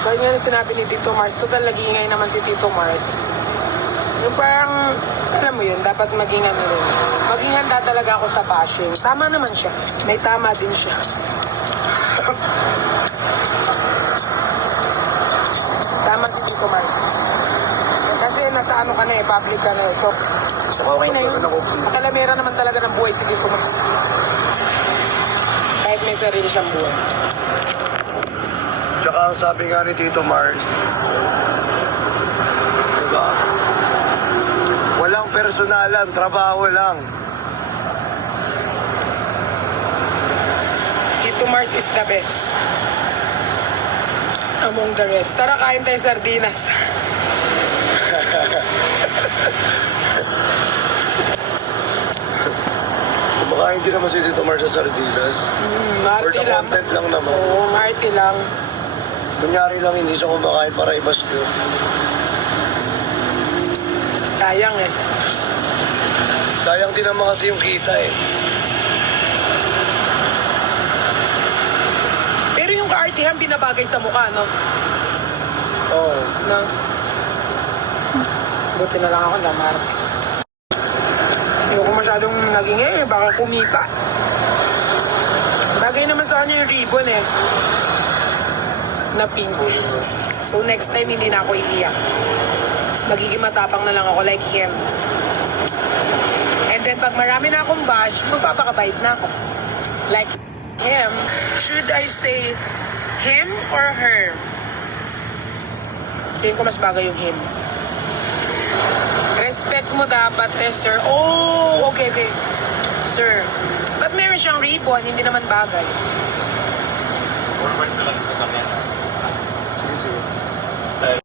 Kaya nga na sinabi ni Tito Mars, total nag-iingay naman si Tito Mars. Yung parang, alam mo yun, dapat maging ano rin. Maging handa talaga ako sa bashing. Tama naman siya. May tama din siya. Tama si Tito Mars. Kasi nasa ano ka na eh, public ka na eh. So okay na yun. Kalamera naman talaga ng buhay si Tito Mars. Kahit may sarili siyang buhay. Tsaka ang sabi nga ni Tito Mars, diba? Walang personalan, trabaho lang. Tito Mars is the best. Among the rest. Tara, kain tayo sardinas. Kumakain din naman si Tito Mars sa sardinas. For Marty the lang. content lang naman. Oo, Marty lang. Kunyari lang hindi siya kumakain para ibas yun. Sayang eh. Sayang din naman kasi yung kita eh. Pero yung kaartihan binabagay sa mukha, no? Oo. No? Buti na lang ako na Marty. Ayoko masyadong naging baka kumita. Bagay naman sa kanya yung ribbon eh. Na pink. So next time hindi na ako iiyak. Magiging matapang na lang ako like him. And then pag marami na akong bash, magpapakabait na ako. Like him. Should I say him or her? Tingin ko mas bagay yung him. Respect mo dapat eh, sir. Oh, okay. Sir. Ba't meron siyang ribbon? Hindi naman bagay. Forward na lang sa sakyan.